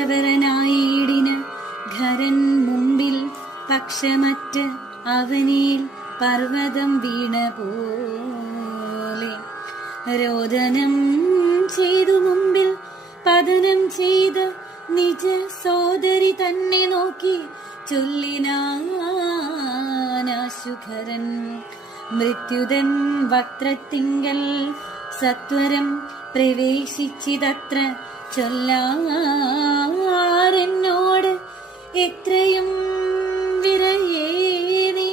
രാക്ഷസപ്രവരനായിടിന് ഖരൻ മുമ്പിൽ പക്ഷമറ്റ് അവനിൽ പർവതം വീണ പോലെ. രോദനം ചെയ്തു മുമ്പിൽ പതനം ചെയ്ത് നിജ സോദരി തന്നെ നോക്കി ചൊല്ലിനാശുഖരൻ മൃത്യുതൻ വക്രത്തിങ്കൽ സത്വരം പ്രവേശിച്ചിതത്ര ചൊല്ലാരെന്നോട് എത്രയും വിരയേറി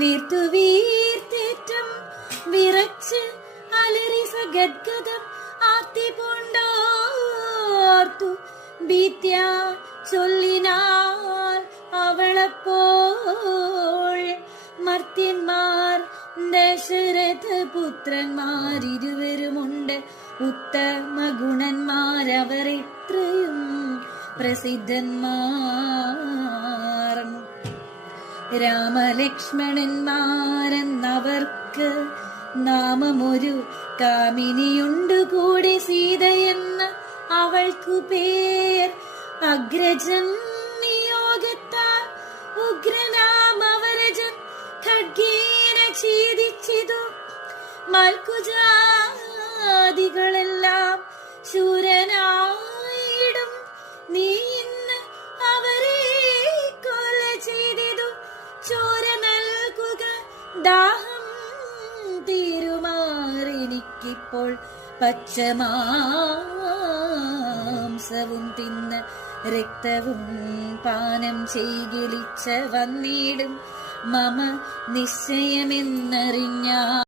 വീർത്തു വീർത്തേറ്റം വിറച്ച് അലറി സഗദ്ഗതം ആർത്തി പൂണ്ടോർത്തു. ഭീത്യ ചൊല്ലിനാൽ അവളപ്പോൾ ദശരഥ പുത്രന്മാരിരുവരുമുണ്ട് ഉത്തമ ഗുണന്മാരവർ ഇത്രയും പ്രസിദ്ധന്മാർ. രാമലക്ഷ്മണന്മാരെന്നവർക്ക് നാമമൊരു കാമിനിയുണ്ട്. കൂടി സീതയെന്ന അവൾക്കു പേർ. അഗ്രജൻ നിയോഗത്താൽ ഉഗ്ര ഛേദിച്ചിതു മൽക്കുജാതികളെല്ലാം ശൂരനായിടും. നീ ഇന്ന് അവരെ കൊല ചെയ്തിതു. ചോര നൽകുക ദാഹം തീരുമാറിനിക്കിപ്പോൾ പച്ചമാംസവും തിന്ന് രക്തവും പാനം ചെയ്കിലിച്ച വന്നിടും. മമ നിശ്ചയമെന്നറിഞ്ഞ